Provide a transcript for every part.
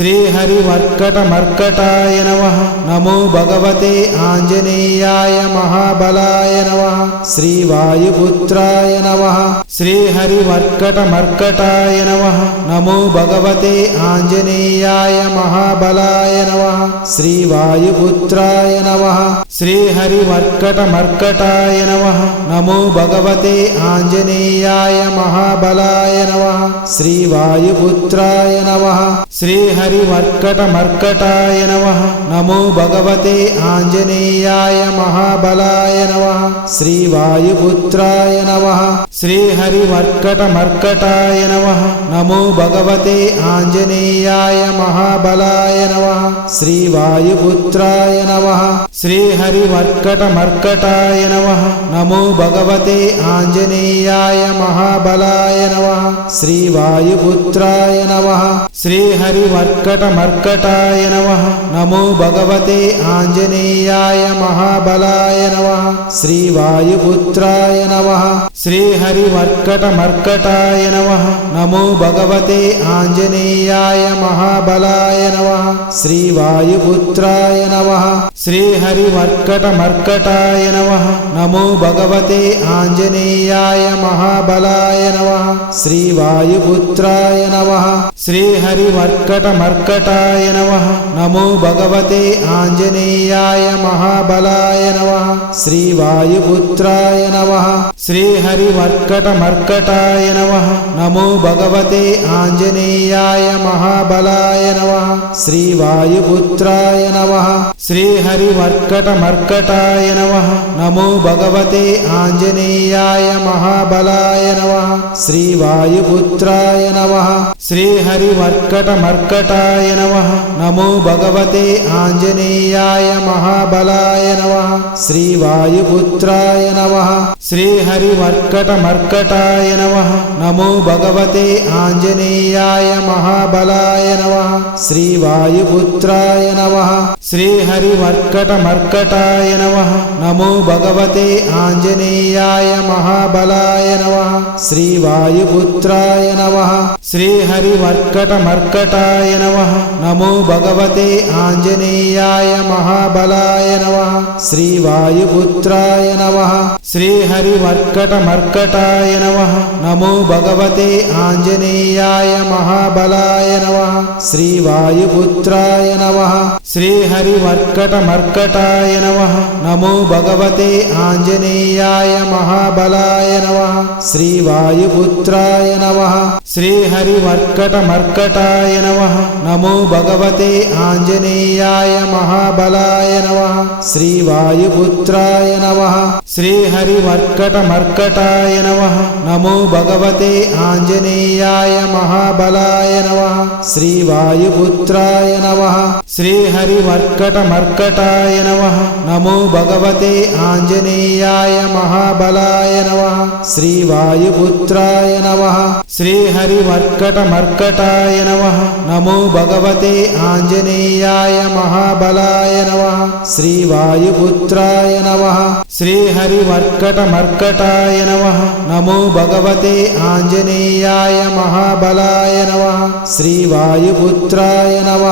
శ్రీహరిమర్కటమర్కటాయ నమ. నమో భగవతే ఆంజనేయాయ మహాబలాయ నమ. శ్రీవాయుపుత్రాయ నమ. శ్రీహరిమర్కటమర్కటాయ నమ. నమో భగవతే ఆంజనేయాయ మహాబలాయ నమ. శ్రీవాయుపుత్రాయ నమ. శ్రీహరిమర్కటమర్కటాయ నమ. నమో భగవతే ఆంజనేయాయ మహాబలాయ నమ. శ్రీవాయుపుత్రాయ నమ. శ్రీహరిమర్కటమర్కటాయ నమ నమో భగవతే ఆంజనేయాయ మహాబలాయ నమ శ్రీవాయుపుత్రాయ నమ శ్రీహరిమర్కటమర్కటాయ నమ నమో భగవతే ఆంజనేయాయ మహాబలాయ నమ శ్రీవాయుపుత్రాయ నమ శ్రీహరిమర్కటమర్కటాయ నమ నమో భగవతే ఆంజనేయాయ మహాబలాయ నమ శ్రీవాయుపుత్రాయ నమ శ్రీహరిమర్కటమర్కటాయ నమ నమో. భగవతే ఆంజనేయాయ మహాబలాయ నమ. శ్రీవాయుపుత్రాయ నమ. శ్రీహరిమర్కటమర్కటాయ నమ. నమో భగవతే ఆంజనేయాయ మహాబలాయ నమ. శ్రీవాయుపుత్రాయ నమ. శ్రీహరిమర్కటమర్కటాయ నమ. నమో భగవతే ఆంజనేయాయ మహాబలాయ నమ. శ్రీవాయుపుత్రాయ నమ. శ్రీహరిమర్కటమర్కటాయ నమ నమో మర్కటాయ ఆంజనేయాయ నమ నమో భగవతే ఆంజనేయాయ మహాబలాయ నమ శ్రీవాయుపుత్రాయ నమ శ్రీహరిమర్కటమర్కటాయ నమ నమో భగవతే ఆంజనేయాయ నమ నమో భగవతే ఆంజనేయాయ మహాబలాయ నమ శ్రీవాయుపుత్రాయ నమ నమ నమో భగవతే నమ నమో భగవతే ఆంజనేయాయ మహాబలాయ నమ శ్రీవాయుపుత్రాయ నమ నమ నమో మహాబలాయ నమ. నమో భగవతే ఆంజనేయాయ మహాబలాయ నమ. శ్రీవాయుపుత్రాయ నమ. శ్రీహరిమర్కటమర్కటాయ నమ. నమో భగవతే ఆంజనేయాయ మహాబలాయ నమ. శ్రీవాయుపుత్రాయ నమ. శ్రీహరిమర్కటమర్కటాయ నమ. నమో భగవతే ఆంజనేయాయ మహాబలాయ నమ. శ్రీవాయుపుత్రాయ నమ. శ్రీహరిమర్కటమర్కటాయ నమ. నమో భగవతే ఆంజనేయాయ మహాబలాయ నమ. శ్రీవాయుపుత్రాయ నమ. శ్రీహరిమర్కటమర్కటాయ నమ. నమో భగవతే ఆంజనేయాయ మహాబలాయ నమ. శ్రీవాయుపుత్రాయ నమ. శ్రీహరిమర్కటమర్కటాయ నమ. నమో భగవతే ఆంజనేయాయ మహాబలాయ నమ. శ్రీవాయుపుత్రాయ నమ. శ్రీహరిమర్కటమర్కటాయ నమ. నమో భగవతే ఆంజనేయాయ మహాబలాయ నమ. శ్రీవాయుపుత్రాయ నమ. శ్రీహరిమర్కటమర్కటాయ నమ. నమో భగవతే ఆంజనేయాయ మహాబలాయ నమ. శ్రీవాయుపుత్రాయ నమ. శ్రీహరిమర్కటమర్కటాయ నమ. నమో భగవతే ఆంజనేయాయ మహాబలాయ నమ. శ్రీవాయుపుత్రాయ నమ. శ్రీహరిమర్కటమర్కటాయ నమ. నమో భగవతే ఆంజనేయాయ మహాబలాయ నమ శ్రీవాయుపుత్రాయ నమ శ్రీహరిమర్కటమర్కటాయ నమ నమో భగవతే ఆంజనేయాయ మహాబలాయ నమ శ్రీవాయుపుత్రాయ నమ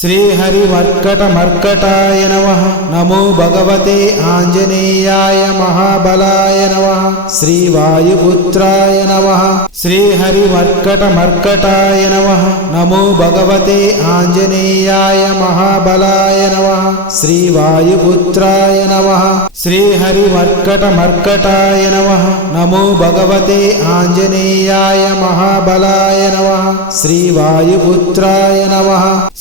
శ్రీహరిమర్కటమర్కటాయ నమ నమో భగవతే ఆంజనేయాయ మహాబలాయ నమ శ్రీవాయుపుత్రాయ నమ శ్రీహరిమర్కటమర్కటాయ నమ నమో భగవతే ఆంజనేయాయ మహాబలాయ నమ శ్రీవాయుపుత్రాయ నమ శ్రీహరిమర్కటమర్కటాయ నమ నమో భగవతే ఆంజనేయాయ మహాబలాయ నమ శ్రీవాయుపుత్రాయ నమ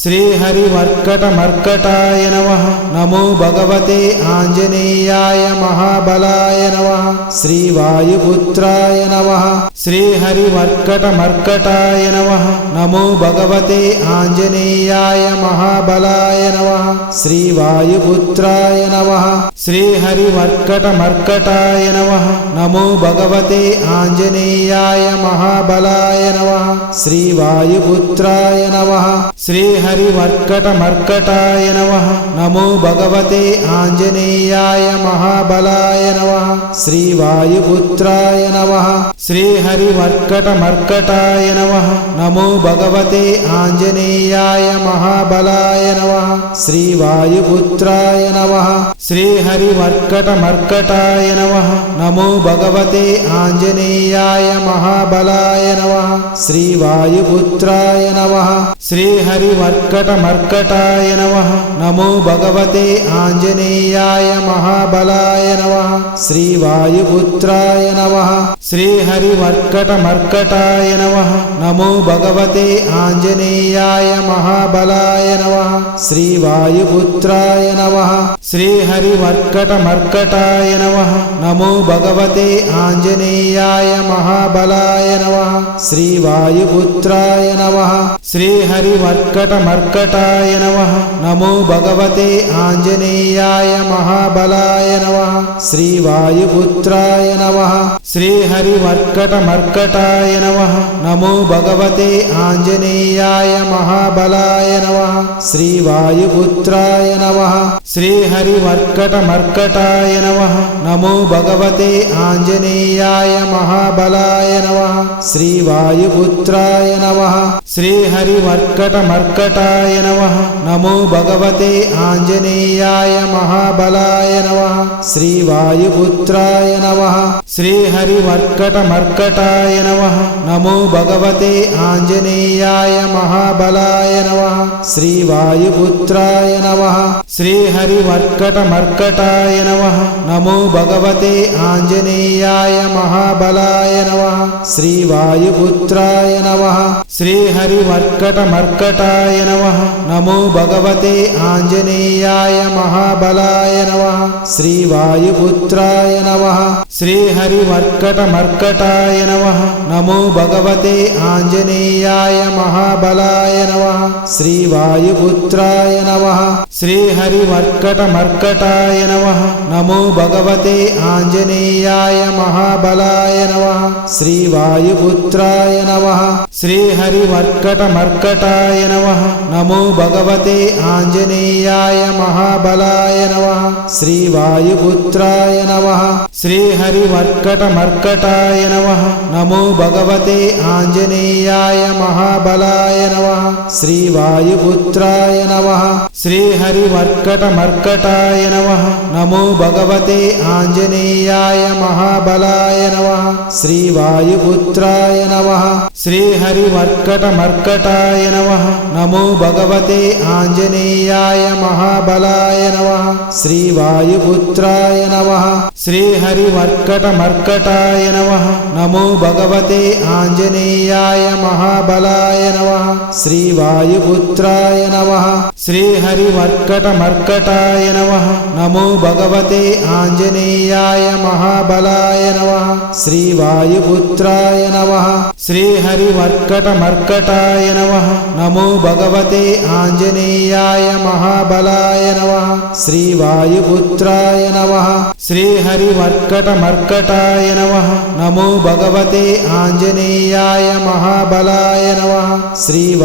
శ్రీహరిమర్కటమర్కటాయ నమ నమో భగవతే ఆంజనేయాయ ఆంజనేయాయ మహాబలాయ నమ శ్రీవాయుపుత్రాయ నమ శ్రీహరిమర్కటమర్కటాయ నమ నమో భగవతే ఆంజనేయాయ మహాబలాయ నమ. శ్రీవాయుపుత్రాయ నమ. శ్రీహరిమర్కటమర్కటాయ నమ. నమో భగవతే ఆంజనేయాయ మహాబలాయ నమ. శ్రీవాయుపుత్రాయ నమ. శ్రీహరిమర్కటమర్కటాయ నమ. నమో భగవతే ఆంజనేయాయ మహాబలాయ నమ. శ్రీవాయుపుత్రాయ నమ. శ్రీహరిమర్కటమర్కటాయ నమ. నమో భగవతే ఆంజనే ఆంజనేయాయ మహాబలాయ నమ. శ్రీవాయుపుత్రాయ నమ. శ్రీహరిమర్కటమర్కటాయ నమ. నమో భగవతే ఆంజనేయాయ మహాబలాయ నమ. శ్రీవాయుపుత్రాయ నమ. శ్రీహరిమర్కటమర్కటాయ నమ. నమో భగవతే ఆంజనేయాయ మహాబలాయ నమ. శ్రీవాయుపుత్రాయ నమ. శ్రీహరిమర్కటమర్కటాయ నమ. నమో భగవతే ఆంజనేయ మహాబలాయ నమ. శ్రీవాయుపుత్రాయ నమ. శ్రీహరిమర్కటమర్కటాయ నమ. నమో భగవతే ఆంజనేయాయ మహాబలాయ నమ. శ్రీవాయుపుత్రాయ నమ. శ్రీహరిమర్కటమర్కటాయ నమ. నమో భగవతే ఆంజనేయాయ మహాబలాయ నమ. శ్రీవాయుపుత్రాయ నమ. శ్రీహరిమర్కటమర్కటాయ నమ. నమో భగవతే ఆంజనేయాయ మహాబలాయ నమ. శ్రీవాయుపుత్రాయ నమ. శ్రీహరిమర్కటమర్కటాయ నమ. నమో భగవతే ఆంజనేయాయ మహాబలాయ నమ. శ్రీవాయుపుత్రాయ నమ. శ్రీహరిమర్కటమర్కటాయ నమ. నమో భగవతే ఆంజనేయాయ మహాబలాయ నమ. శ్రీవాయుపుత్రాయ నమ. శ్రీహరిమర్కటమర్కటాయ నమ. నమో భగవతే ఆంజనేయాయ మహాబలాయ నమ మహాబలాయ నమ. శ్రీవాయుపుత్రాయ నమ. శ్రీహరిమర్కటమర్కటాయ నమ. నమో భగవతే ఆంజనేయాయ మహాబలాయ నమ. శ్రీవాయుపుత్రాయ నమ. శ్రీహరిమర్కటమర్కటాయ నమ. నమో భగవతే ఆంజనేయాయ మహాబలాయ నమ. శ్రీవాయుపుత్రాయ నమ. శ్రీహరిమర్కటమర్కటాయ నమ. నమో భగవతే ఆంజనేయాయ మహాబలాయ శ్రీవాయుపుత్రాయ నమ. శ్రీవాయుపుత్రాయ నమ. శ్రీహరిమర్కటమర్కటాయ నమ. నమో భగవతే ఆంజనేయాయ మహాబలాయ నమ. శ్రీవాయుపుత్రాయ నమ. శ్రీహరిమర్కటమర్కటాయ నమ. నమో భగవతే ఆంజనేయాయ మహాబలాయ నమ. శ్రీవాయుపుత్రాయ నమ. శ్రీహరిమర్కటమర్కటాయ నమ. నమో భగవతే ఆంజనేయాయ మహాబలాయ నమ. శ్రీవాయుపుత్రాయ నమ. శ్రీహరిమర్కటమర్కటాయ నమ. నమో భగవతే ఆంజనేయాయ మహాబలాయ నమ. శ్రీవాయుపుత్రాయ నమ. శ్రీహరిమర్కటమర్కటాయ నమ. నమో భగవతే ఆంజనేయాయ మహాబలాయ నమ. శ్రీవాయుపుత్రాయ నమ. శ్రీహరిమర్కటమర్కటాయ నమ. నమో భగవతే ఆంజనేయాయ మహాబలాయ నమ. శ్రీవాయుపుత్రాయ నమ శ్రీహరిమర్కటమర్కటాయ నమ నమో భగవతే ఆంజనేయాయ మహాబలాయ నమ శ్రీవాయుపుత్రాయ నమ శ్రీహరిమర్కటమర్కటాయ నమ నమో భగవతే ఆంజనేయాయ మహాబలాయ నమ శ్రీవాయుపుత్రాయ నమ శ్రీహరిమర్కటమర్కటాయ నమ నమో భగవతే ఆంజనేయాయ మహాబలాయ నమ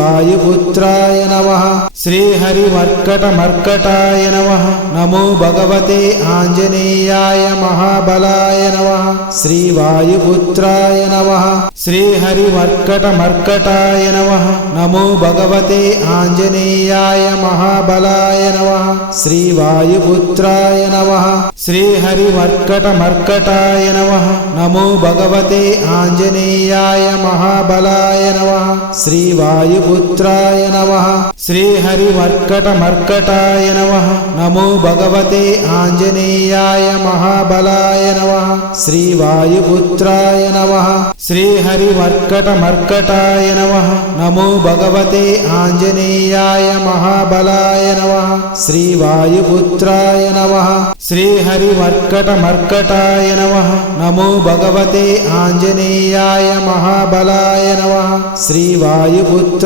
శ్రీవాయుపుత్రాయ నమ. శ్రీహరిమర్కటమర్కటాయ నమ. నమో భగవతే ఆంజనేయాయ మహాబలాయ నమ. శ్రీవాయుపుత్రాయ నమ. శ్రీహరిమర్కటమర్కటాయ నమ. నమో భగవతే ఆంజనేయాయ మహాబలాయ నమ. శ్రీవాయుపుత్రాయ నమ. శ్రీహరిమర్కటమర్కటాయ నమ. నమో భగవతే ఆంజనేయాయ మహాబలాయ నమ. శ్రీవాయుపుత్రాయ నమ नमः श्रीहरिमर्कटमर्कटाय नमः नमो भगवते आञ्जनेयाय महाबलाय नमः श्रीवायुपुत्राय नमः श्रीहरिमर्कटमर्कटाय नमः नमो भगवते आञ्जनेयाय महाबलाय नमः श्रीवायुपुत्राय नमः श्रीहरिमर्कटमर्कटाय नमः नमो भगवते आञ्जनेयाय महाबलाय नमः श्रीवायुपुत्राय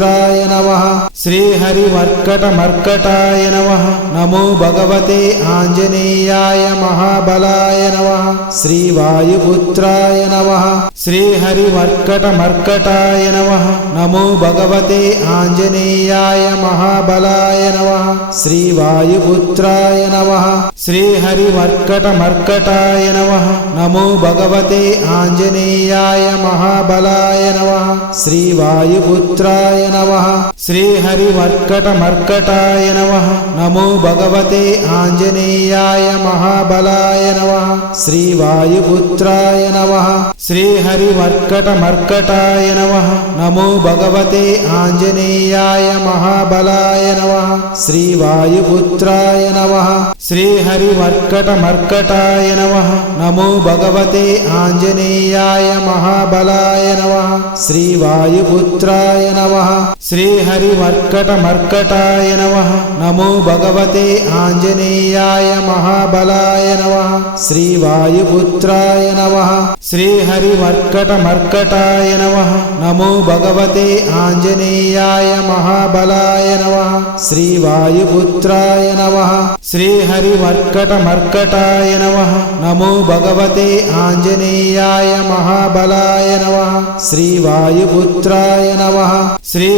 नमः श्रीहरिमर्कटमर्कटाय नमः नमो भगवते आञ्जनेयाय महाबलाय नमः श्रीवायुपुत्राय नमः श्रीहरिमर्कटमर्कटाय नमः नमो भगवते आञ्जनेयाय महाबलाय नमः श्रीवायुपुत्राय नमः श्रीहरिमर्कटमर्कटाय नमः नमो भगवते आञ्जनेयाय महाबलाय नमः श्रीवायुपुत्राय नमः श्रीहरिमर्कटमर्कटाय नमः। नमो भगवते आञ्जनेयाय महाबलाय नमः। श्रीवायुपुत्राय नमः। श्रीहरिमर्कटमर्कटाय नमः। नमो भगवते आञ्जनेयाय महाबलाय नमः। श्रीवायुपुत्राय नमः। श्रीहरिमर्कटमर्कटाय नमः। नमो भगवते आञ्जनेयाय महाबलाय नमः। श्रीवायुपुत्राय नमः श्रीहरिमर्कटमर्कटाय नमः नमो भगवते आञ्जनेयाय महाबलाय नमः श्रीवायुपुत्राय नमः श्रीहरिमर्कटमर्कटाय नमः नमो भगवते आञ्जनेयाय महाबलाय नमः श्रीवायुपुत्राय नमः श्रीहरिमर्कटमर्कटाय नमः नमो भगवते आञ्जनेयाय महाबलाय नमः श्रीवायुपुत्राय नमः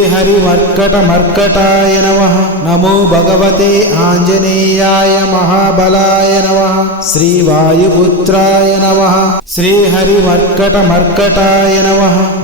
श्रीहरिमर्कटमर्कटाय नमः नमो भगवते आञ्जनेयाय महाबलाय नमः श्रीवायुपुत्राय नमः श्रीहरिमर्कटमर्कटाय नमः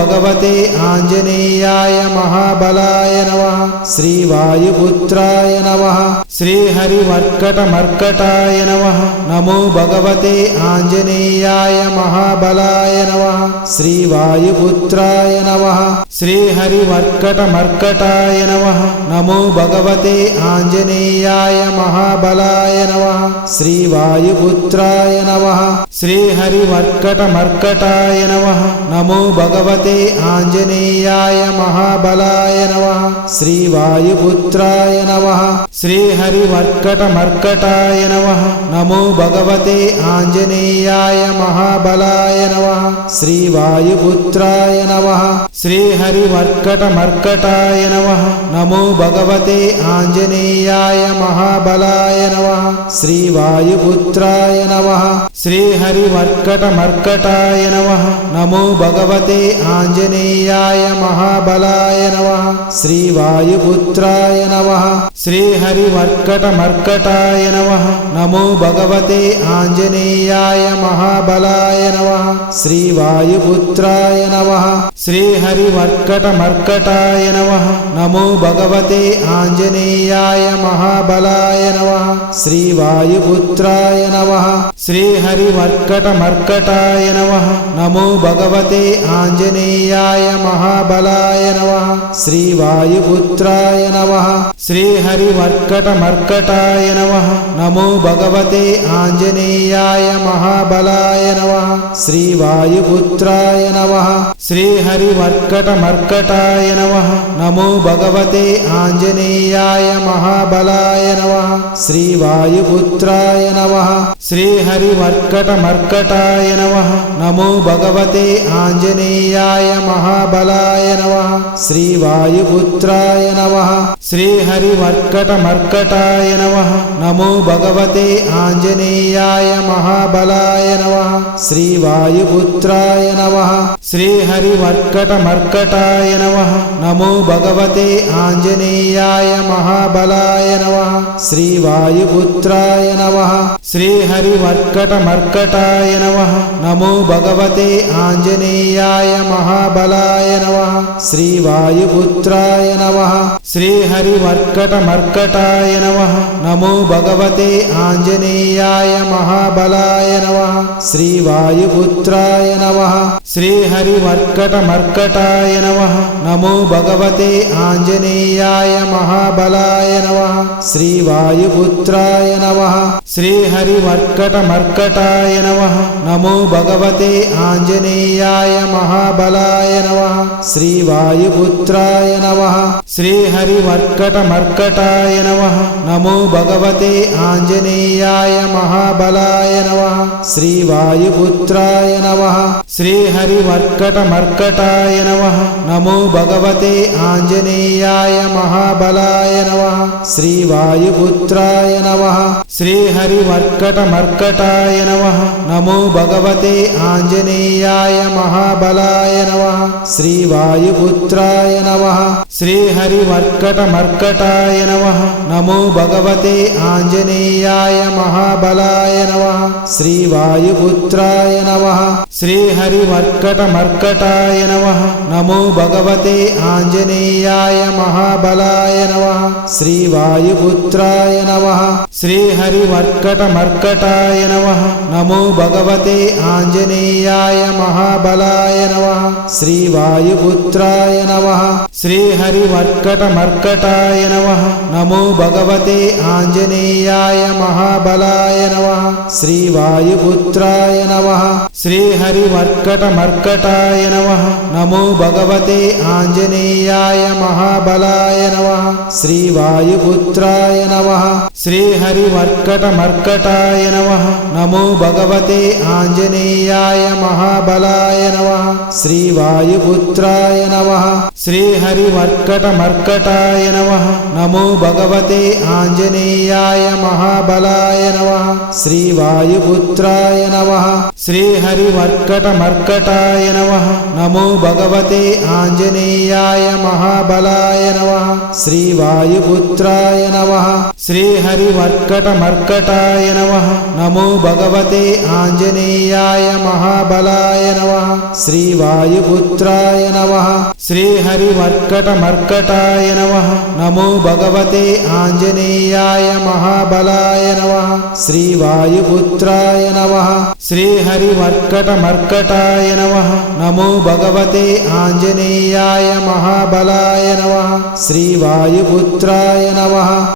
भगवते आञ्जनेयाय महाबलाय नमः श्रीवायुपुत्राय नमः श्रीहरिमर्कटमर्कटाय नमः नमो भगवते आञ्जनेयाय महाबलाय नमः श्रीवायुपुत्राय नमः श्रीहरिमर्कटमर्कटाय नमः नमो भगवते आञ्जनेयाय महाबलाय नमः श्रीवायुपुत्राय नमः श्रीहरिमर्कटमर्कटाय नमः नमो भगवते आञ्जनेयाय महाबलाय नमः श्रीवायुपुत्राय नमः श्रीहरिमर्कटमर्कटाय नमः नमो भगवते आञ्जनेयाय महाबलाय नमः श्रीवायुपुत्राय नमः श्रीहरिमर्कटमर्कटाय नमः नमो भगवते आञ्जनेयाय महाबलाय नमः श्रीवायुपुत्राय नमः श्रीहरिमर्कटमर्कटाय नमः नमो भगवते ఆంజనేయాయ మహాబలాయ నమ. శ్రీవాయుపుత్రాయ నమ. శ్రీహరిమర్కటమర్కటాయ నమ. నమో భగవతే ఆంజనేయాయ మహాబలాయ నమ. శ్రీవాయుపుత్రాయ నమ. శ్రీహరిమర్కటమర్కటాయ నమ. నమో భగవతే ఆంజనేయాయ మహాబలాయ నమ. శ్రీవాయుపుత్రాయ నమ. శ్రీహరిమర్కటమర్కటాయ నమ. నమో భగవతే ఆంజనేయ ఆంజనేయాయ మహాబలాయ నమ. శ్రీవాయుపుత్రాయ నమ. శ్రీహరిమర్కటమర్కటాయ నమ. नमो भगवते आञ्जनेयाय महाबलाय नमः श्रीवायुपुत्राय नमः श्रीहरिमर्कटमर्कटाय नमः नमो भगवते आञ्जनेयाय महाबलाय नमः श्रीवायुपुत्राय नमः श्रीहरिमर्कटमर्कटाय नमः नमो भगवते आञ्जनेयाय महाबलाय नमः श्रीवायुपुत्राय नमः श्रीहरिमर्कटमर्कटाय नमः नमो भगवते आञ्जनेयाय महाबलाय नमः श्रीवायुपुत्राय नमः श्रीहरिमर्कटमर्कटाय नमः नमो भगवते आञ्जनेयाय महाबलाय नमः श्रीवायुपुत्राय नमः श्रीहरिमर्कटमर्कटाय नमः नमो भगवते आञ्जनेयाय महाबलाय नमः श्रीवायुपुत्राय नमः श्रीहरिमर्कटमर्कटाय नमः नमो भगवते आञ्जनेयाय महाबलाय नमः श्रीवायुपुत्राय नमः श्रीहरिमर्कटमर्कटाय नमः नमो भगवते आञ्जनेयाय महाबलाय नमः श्रीवायुपुत्राय नमः श्रीहरिमर्कटमर्कटाय नमः नमो भगवते आञ्जनेयाय महाबलाय नमः श्रीवायुपुत्राय नमः श्रीहरिमर्कटमर्कटाय नमः नमो भगवते आञ्जनेयाय ఆంజనేయాయ మహాబలాయ నమ. శ్రీవాయుపుత్రాయ నమ. శ్రీహరిమర్కటమర్కటాయ నమ. నమో భగవతే ఆంజనేయాయ మహాబలాయ నమ. శ్రీవాయుపుత్రాయ నమ. శ్రీహరిమర్కటమర్కటాయ నమ. నమో భగవతే ఆంజనేయాయ మహాబలాయ నమ. శ్రీవాయుపుత్రాయ నమ. శ్రీహరిమర్కటమర్కటాయ నమ. నమో భగవతే ఆంజనేయ ఆంజనేయాయ మహాబలాయ నమ. శ్రీవాయుపుత్రాయ నమ. శ్రీహరిమర్కటమర్కటాయ నమ. నమో భగవతే ఆంజనేయాయ మహాబలాయ నమ. శ్రీవాయుపుత్రాయ నమ. శ్రీహరిమర్కటమర్కటాయ నమ. నమో భగవతే ఆంజనేయాయ మహాబలాయ నమ. శ్రీవాయుపుత్రాయ నమ. శ్రీహరిమర్కటమర్కటాయ నమ. నమో భగవతే ఆంజనేయాయ మహాబలాయ నమ. శ్రీవాయుపుత్రాయ నమ. శ్రీహరిమర్కటమర్కటాయ నమ. నమో భగవతే ఆంజనేయాయ మహాబలాయ నమ. శ్రీవాయుపుత్రాయ నమ. శ్రీహరిమర్కటమర్కటాయ నమ. నమో భగవతే ఆంజనేయాయ మహాబలాయ నమ. శ్రీవాయుపుత్రాయ నమ. శ్రీహరిమర్కటమర్కటాయ నమ. నమో భగవతే ఆంజనేయాయ మహా మహాబలాయ నమ. శ్రీవాయుపుత్రాయ నమ. శ్రీహరిమర్కటమర్కటాయ నమ. నమో భగవతే ఆంజనేయాయ మహాబలాయ నమ. శ్రీవాయుపుత్రాయ నమ. శ్రీహరిమర్కటమర్కటాయ నమ. నమో భగవతే ఆంజనేయాయ మహాబలాయ నమ. శ్రీవాయుపుత్రాయ నమ. శ్రీహరిమర్కటమర్కటాయ నమ. నమో భగవతే ఆంజనేయాయ మహాబలాయ నమ. శ్రీవాయుపుత్రాయ నమ. శ్రీహరిమర్కటమర్కటాయ నమ. నమో భగవతే ఆంజనేయాయ మహాబలాయ నమ. శ్రీవాయుపుత్రాయ నమ.